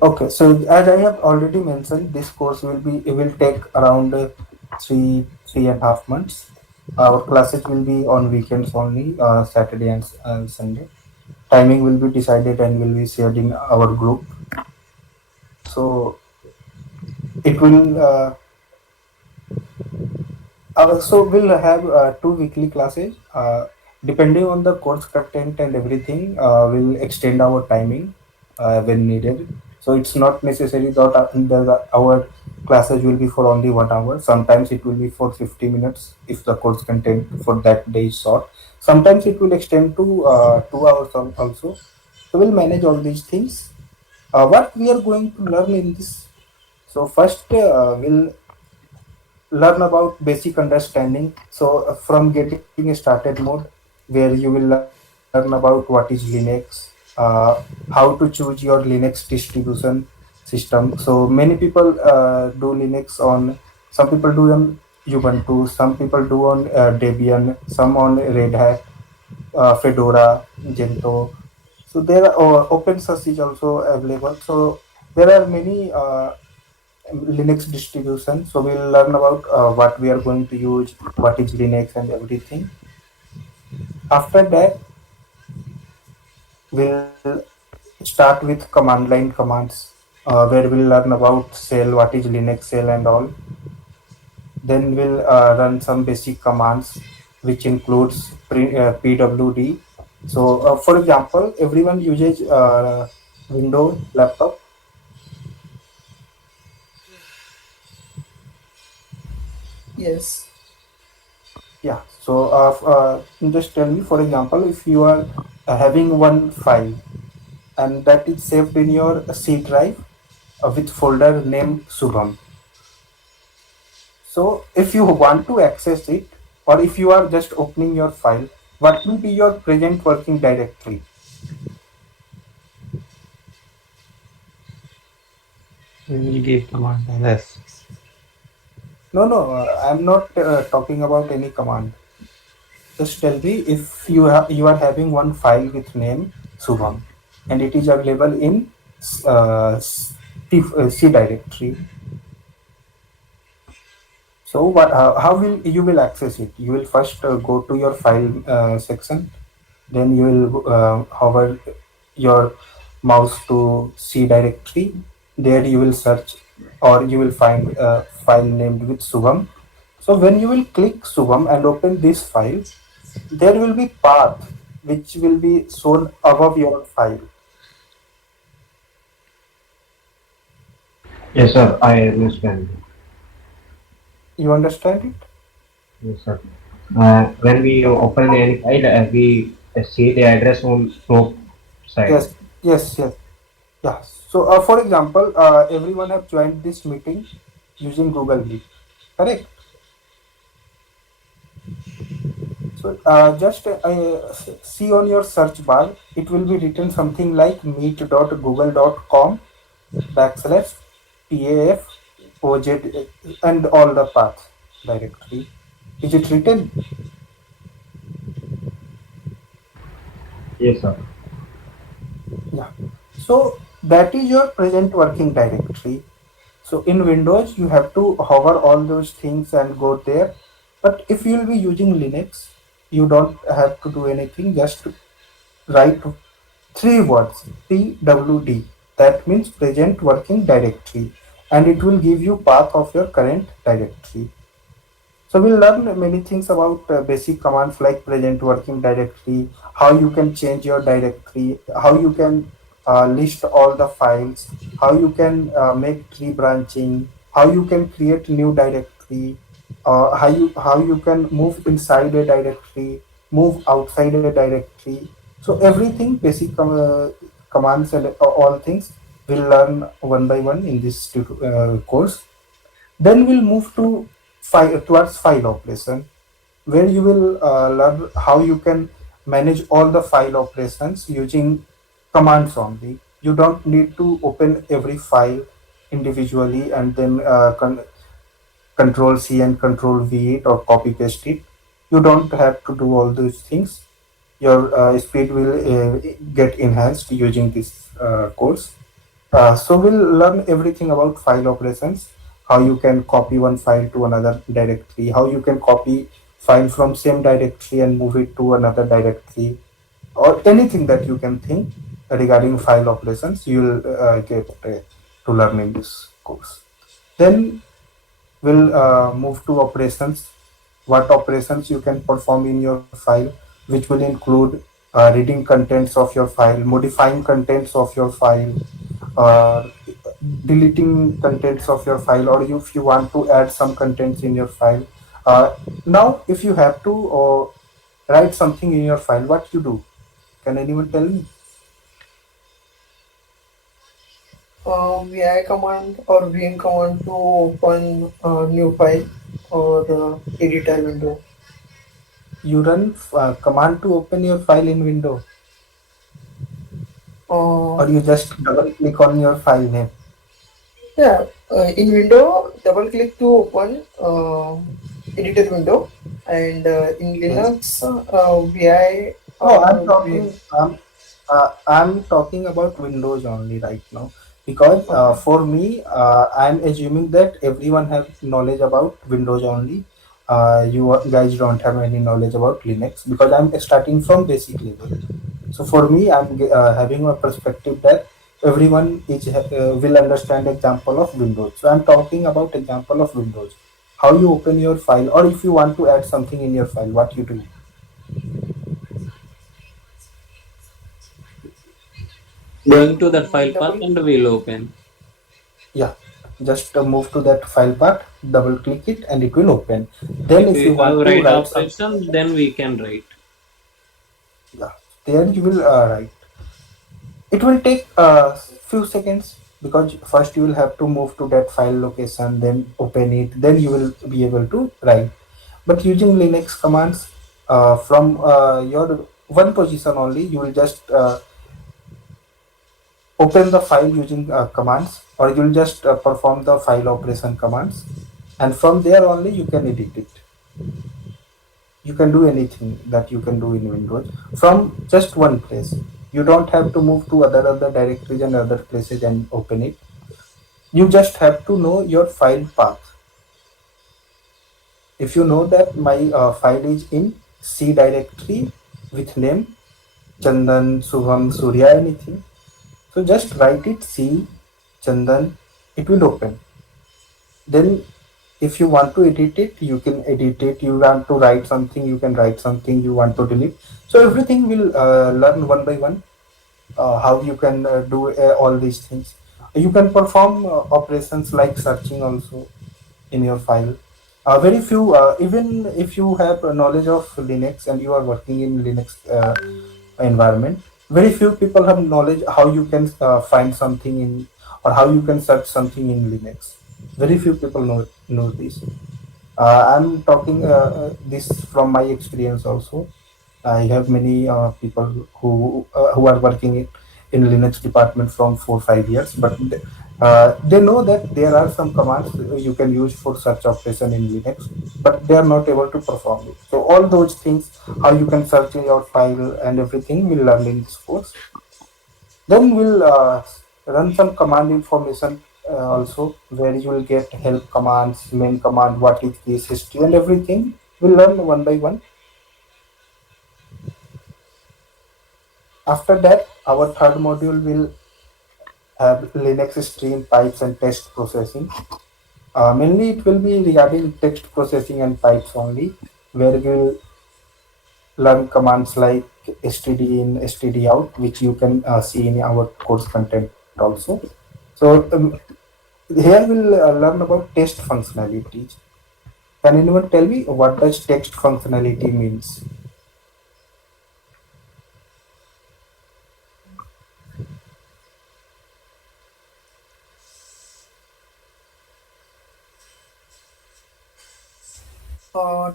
Okay, so as I have already mentioned, this course it will take around 3.5 months. Our classes will be on weekends only, Saturday and Sunday. Timing will be decided and will be shared in our group. So it will so we'll have two weekly classes. Depending on the course content and everything, we'll extend our timing when needed. So it's not necessary that our classes will be for only 1 hour. Sometimes it will be for 50 minutes if the course content for that day is short. Sometimes it will extend to 2 hours also. So we'll manage all these things. What we are going to learn in this? So first, we'll learn about basic understanding. So from getting a started mode, where you will learn about what is Linux, how to choose your Linux distribution system. So many people do Linux on, some people do on Ubuntu, some people do on Debian, some on Red Hat, Fedora, Gentoo. So there are open source is also available. So there are many Linux distribution. So we'll learn about what we are going to use, what is Linux and everything. After that, we'll start with command line commands, where we'll learn about shell, what is Linux shell and all. Then we'll run some basic commands, which includes pwd. So for example, everyone uses Windows laptop. Yes. Yeah. So just tell me, for example, if you are having one file and that is saved in your C drive with folder named Subham. So if you want to access it, or if you are just opening your file, what will be your present working directory? We will give command ls. No, no, I'm not talking about any command. Just tell me if you are having one file with name Subham, and it is available in C directory. So how will you will access it? You will first go to your file section, then you will hover your mouse to C directory. There you will search, or you will find a file named with Subham. So when you will click Subham and open this file, there will be path which will be shown above your file. Yes, sir. I understand. You understand it? Yes, sir. When we Yeah. open any file, we see the address on top side. Yes, yes, yes. Yeah. So for example, everyone have joined this meeting using Google Meet. Correct. So just see on your search bar, it will be written something like meet.google.com backslash PAF OZ and all the path directory. Is it written? Yes, sir. Yeah. So that is your present working directory. So in Windows, you have to hover all those things and go there. But if you will be using Linux, you don't have to do anything. Just write three words pwd, that means present working directory, and it will give you path of your current directory. So we'll learn many things about basic commands like present working directory, how you can change your directory, how you can list all the files, how you can make tree branching, how you can create new directory, how you can move inside a directory, move outside a directory. So everything basic commands and all things we'll learn one by one in this course. Then we'll move to towards file operation, where you will learn how you can manage all the file operations using commands only. You don't need to open every file individually and then control C and control V it or copy paste it. You don't have to do all those things. Your speed will get enhanced using this course. So we'll learn everything about file operations, how you can copy one file to another directory, how you can copy file from same directory and move it to another directory, or anything that you can think regarding file operations. You will get to learn in this course. Then we'll move to operations. What operations you can perform in your file, which will include reading contents of your file, modifying contents of your file, or deleting contents of your file, or if you want to add some contents in your file. Now if you have to write something in your file, what you do? Can anyone tell me? vi command or vm command to open a new file or editor window. You run command to open your file in window, Uh, or you just double click on your file name? yeah, in window, double click to open editor window, and in Yes. Linux, vi No, or vm. I'm talking about Windows only right now, because Okay. for me, I'm assuming that everyone have knowledge about Windows only. Guys don't have any knowledge about Linux, because I'm starting from basic level. So for me, I'm having a perspective that everyone will understand example of Windows. So I'm talking about example of Windows. How you open your file, or if you want to add something in your file, what you do? Going to that file path Double. and we'll open. Yeah, just move to that file path, double click it, and it will open. Then If if we you have want to write write something, operation, then we can write. yeah, there you will write. It will take a few seconds, because first you will have to move to that file location, then open it, then you will be able to write. But using Linux commands, from your one position only, you will just open the file using commands, or you will just perform the file operation commands, and from there only you can edit it. You can do anything that you can do in Windows from just one place. You don't have to move to other directories and other places and open it. You just have to know your file path. If you know that my file is in C directory with name Chandan, Subham, Surya, anything, so just write it C Chandan, it will open. Then if you want to edit it, you can edit it. You want to write something, you can write something. You want to delete, so everything will learn one by one, how you can do all these things. You can perform operations like searching also in your file. Very few, even if you have knowledge of Linux and you are working in Linux environment, very few people have knowledge how you can find something in, or how you can search something in Linux. Very few people know this. I'm talking this from my experience also. I have many people who are working in Linux department from 4 5 years, but they know that there are some commands you can use for search operation in Linux, but they are not able to perform it. So all those things, how you can search in your file and everything, we'll learn in this course. Then we'll run some command information also, where you will get help commands, main command, what is this, history, and everything. We'll learn one by one. After that, our third module will have Linux stream pipes and text processing. Mainly, it will be regarding text processing and pipes only, where we'll learn commands like std in, std out, which you can see in our course content also. So here we'll learn about text functionalities. Can anyone tell me what does text functionality means?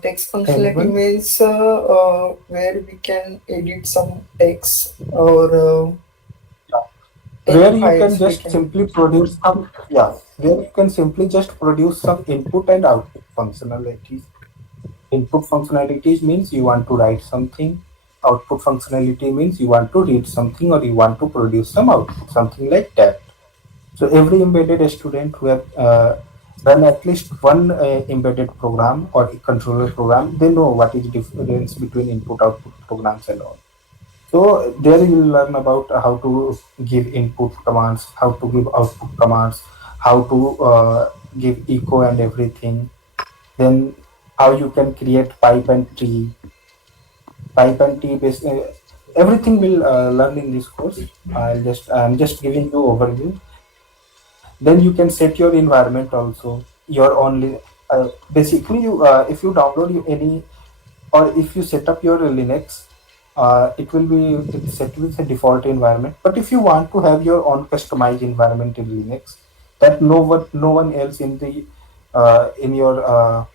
Text functionality Anyone? means where we can edit some text or any Where you can files we just can. simply produce some, yeah, where you can simply just produce some input and output functionalities. Input functionalities means you want to write something. Output functionality means you want to read something, or you want to produce some output, something like that. So every embedded student who have run at least one embedded program or a controller program, they know what is difference between input output programs and all. So there you will learn about how to give input commands, how to give output commands, how to give echo and everything. Then how you can create pipe and tree based. Everything will learn in this course. I'm just giving you overview. Then you can set your environment also. Your only basically you if you download any or if you set up your Linux, it will be it's set with a default environment. But if you want to have your own customized environment in Linux, that no one else in your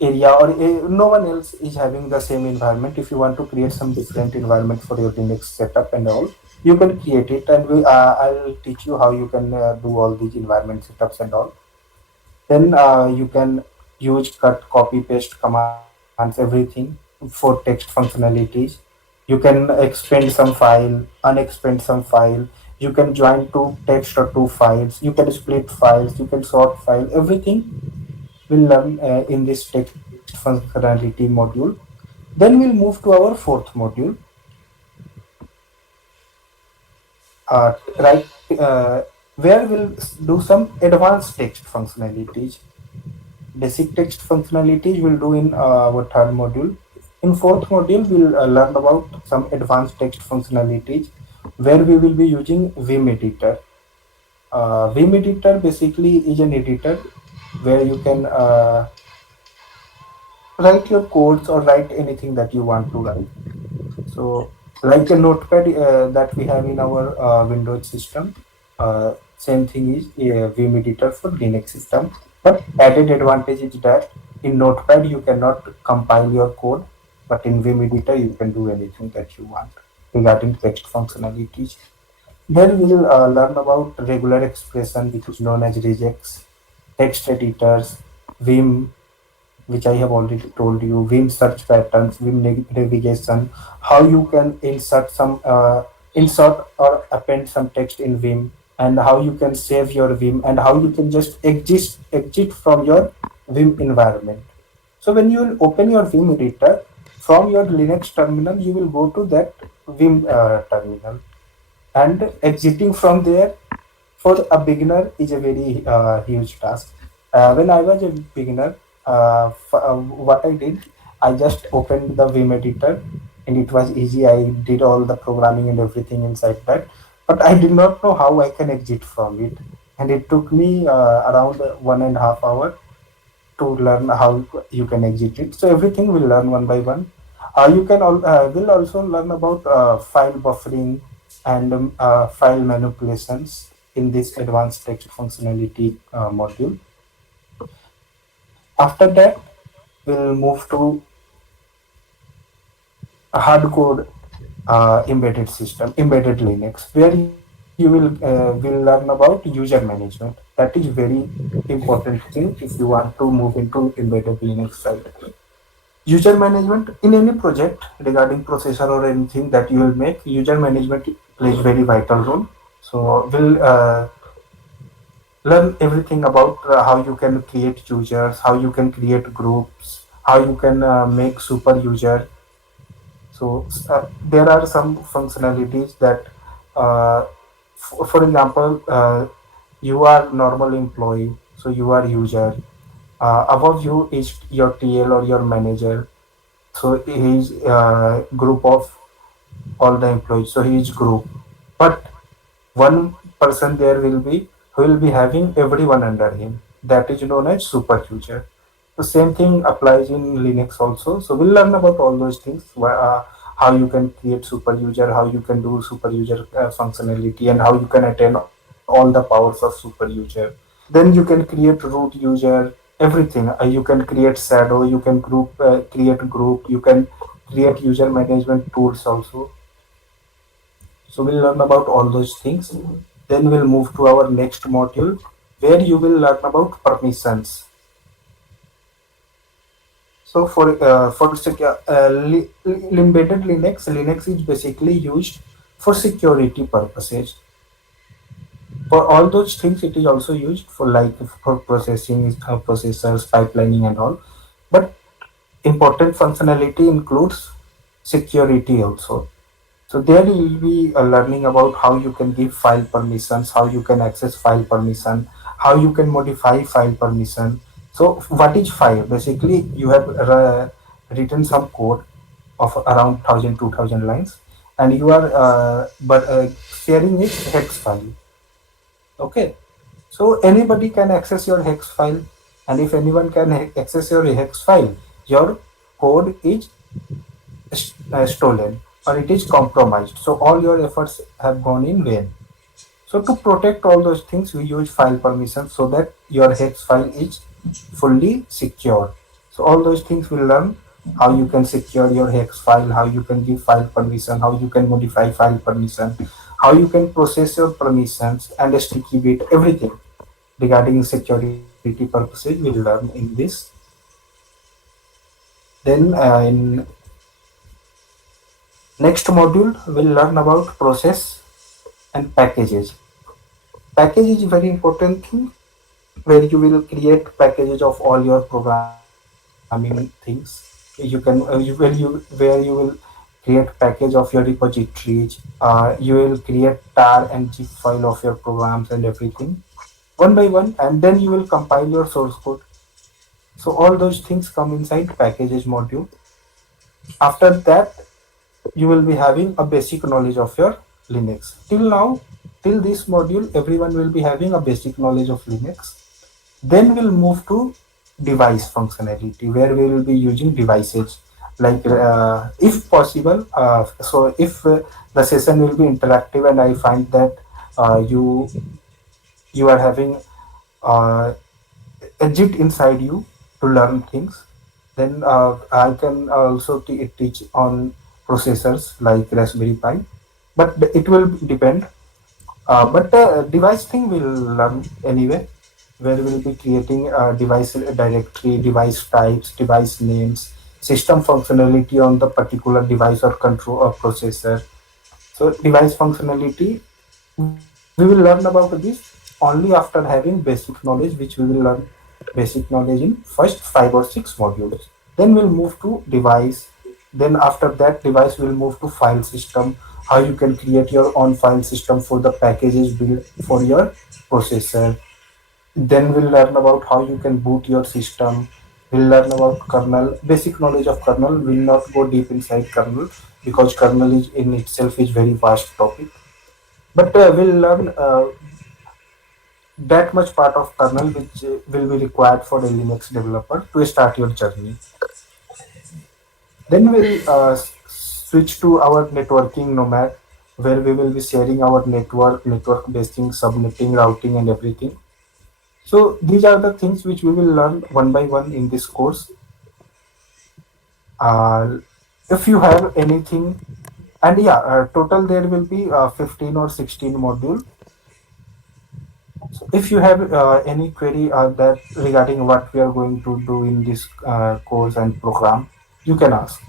area or no one else is having the same environment. If you want to create some different environment for your Linux setup and all, you can create it, and I'll teach you how you can do all these environment setups and all. Then you can use cut, copy, paste commands, everything for text functionalities. You can expand some file, unexpand some file. You can join two text or two files. You can split files. You can sort file. Everything we'll learn in this text functionality module. Then we'll move to our fourth module, right? Where we'll do some advanced text functionalities. Basic text functionalities we'll do in our third module. In fourth module, we'll learn about some advanced text functionalities where we will be using Vim editor. Vim editor basically is an editor where you can write your codes or write anything that you want to write. So, like a notepad that we have in our Windows system, same thing is Vim editor for Linux system. But added advantage is that in Notepad you cannot compile your code, but in Vim editor you can do anything that you want regarding text functionalities. Then we will learn about regular expression, which is known as regex, text editors, Vim, which I have already told you, Vim search patterns, Vim navigation, how you can insert or append some text in Vim, and how you can save your Vim, and how you can just exit from your Vim environment. So when you will open your Vim editor from your Linux terminal, you will go to that Vim terminal, and exiting from there for a beginner is a very huge task. When I was a beginner, what I did, I just opened the Vim editor, and it was easy. I did all the programming and everything inside that, but I did not know how I can exit from it, and it took me around 1.5 hours to learn how you can exit it. So everything we'll learn one by one. Will also learn about file buffering and file manipulations in this advanced text functionality module. After that, we'll move to a hardcore embedded system, embedded Linux, where you will learn about user management. That is very important thing if you want to move into embedded Linux side. User management in any project regarding processor or anything that you will make, user management plays very vital role. So we'll learn everything about how you can create users, how you can create groups, how you can make super user. So there are some functionalities that, for example, you are normal employee, so you are user. Above you is your TL or your manager. So he is group of all the employees. So he is group, but one person there will be who will be having everyone under him. That is known as super user. The same thing applies in Linux also. So we'll learn about all those things. How you can create super user, how you can do super user functionality, and how you can attain all the powers of super user. Then you can create root user, everything. You can create shadow, you can create group, you can create user management tools also. So we'll learn about all those things. Then we'll move to our next module where you will learn about permissions. So embedded Linux is basically used for security purposes. For all those things, it is also used for like for processing, processors, pipelining, and all. But important functionality includes security also. So there you will be learning about how you can give file permissions, how you can access file permission, how you can modify file permission. So what is file? Basically, you have written some code of around 1,000 to 2,000 lines, and you are but sharing it hex file. Okay, so anybody can access your hex file, and if anyone can access your hex file, your code is stolen or it is compromised. So all your efforts have gone in vain. So to protect all those things, we use file permissions so that your hex file is fully secure. So all those things we learn how you can secure your hex file, how you can give file permission, how you can modify file permission, how you can process your permissions and sticky bit, everything regarding security purposes we learn in this. Then in next module we'll learn about process and packages. Package is very important thing where you will create packages of all your programming things. You can where you will create package of your repositories. You will create tar and zip file of your programs and everything one by one, and then you will compile your source code. So all those things come inside packages module. After that, you will be having a basic knowledge of your Linux. Till now, till this module, everyone will be having a basic knowledge of Linux. Then we'll move to device functionality where we will be using devices like if possible. So if the session will be interactive and I find that you are having uh, a JIT inside you to learn things, then I can also teach on processors like Raspberry Pi, but it will depend. But device thing we'll learn anyway, where we'll be creating a device directory, device types, device names, system functionality on the particular device or control or processor. So device functionality, we will learn about this only after having basic knowledge, which we will learn basic knowledge in first 5 or 6 modules. Then we'll move to device. Then after that device, we'll move to file system. How you can create your own file system for the packages built for your processor. Then we'll learn about how you can boot your system. We'll learn about kernel, basic knowledge of kernel. We'll not go deep inside kernel because kernel is in itself is very vast topic. But we'll learn that much part of kernel which will be required for a Linux developer to start your journey. Then we'll switch to our networking nomad where we will be sharing our network basing, subnetting, routing, and everything. So these are the things which we will learn one by one in this course. Uh, if you have anything, and yeah, total there will be 15 or 16 module. So if you have any query that regarding what we are going to do in this course and program, you can ask.